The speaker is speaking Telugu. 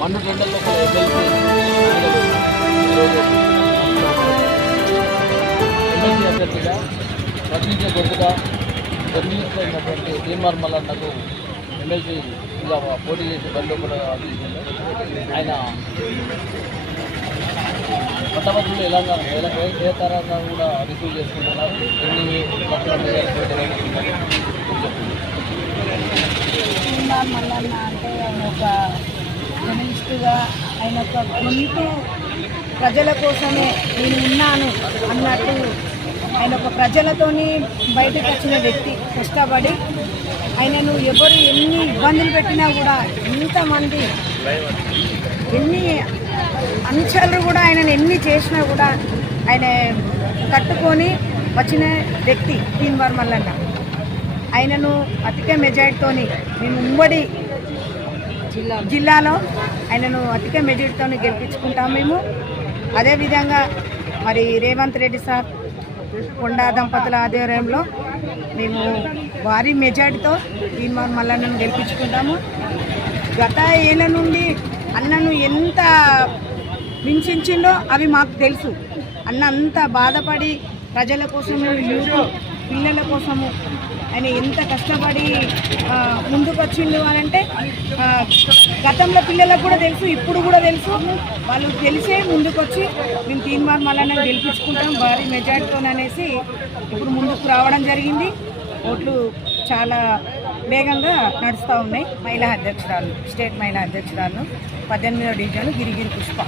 మండు టెండర్లో ఎమ్మెల్సీ అభ్యర్థిగా ప్రశ్నించే గొంతుగా జర్నలిస్టులైనటువంటి తీర్మార్ మల్లన్నకు ఎమ్మెల్సీగా పోటీ చేసి బరిలో కూడా అందించింది. ఆయన పట్టభద్రులు ఎలా ఏ తరంగా కూడా రిసీవ్ చేసుకుంటున్నారు. ఎన్ని లక్షల తీర్మార్ మల్లన్న అంటే ఆయన ఒక జర్నలిస్టుగా ఆయన ఒక గొంతు ప్రజల కోసమే నేను ఉన్నాను అన్నట్టు ఆయన ఒక ప్రజలతోని బయటకు వచ్చిన వ్యక్తి. కష్టపడి ఆయనను ఎవరు ఎన్ని ఇబ్బందులు పెట్టినా కూడా ఎంతమంది ఎన్ని అంశాలు కూడా ఆయనను ఎన్ని చేసినా కూడా ఆయన కట్టుకొని వచ్చిన వ్యక్తి తీర్మార్ మల్లన్న. ఆయనను అధిక మెజార్టీతోని మేము ఉమ్మడి జిల్లాలో ఆయనను అధిక మెజార్టీతో గెలిపించుకుంటాం మేము. అదేవిధంగా మరి రేవంత్ రెడ్డి సార్ కొండా దంపతుల ఆధ్వర్యంలో మేము భారీ మెజార్టీతో తీర్మార్ మల్లన్నను గెలిపించుకుంటాము. గత ఏళ్ళ నుండి అన్నను ఎంత హింసించిందో అవి మాకు తెలుసు. అన్న అంత బాధపడి ప్రజల కోసము, యూత్ పిల్లల కోసము ఆయన ఎంత కష్టపడి ముందుకు వచ్చిండు అని అంటే గతంలో పిల్లలకు కూడా తెలుసు, ఇప్పుడు కూడా తెలుసు. వాళ్ళు తెలిసే ముందుకు వచ్చి మేము తీర్మార్ మల్లన్న గెలిపించుకుంటాం భారీ మెజార్టీతో అనేసి ఇప్పుడు ముందుకు రావడం జరిగింది. ఓట్లు చాలా వేగంగా నడుస్తూ ఉన్నాయి. మహిళా అధ్యక్షురాలు, స్టేట్ మహిళా అధ్యక్షురాలు 18వ డివిజన్ గిరిగిరి పుష్ప.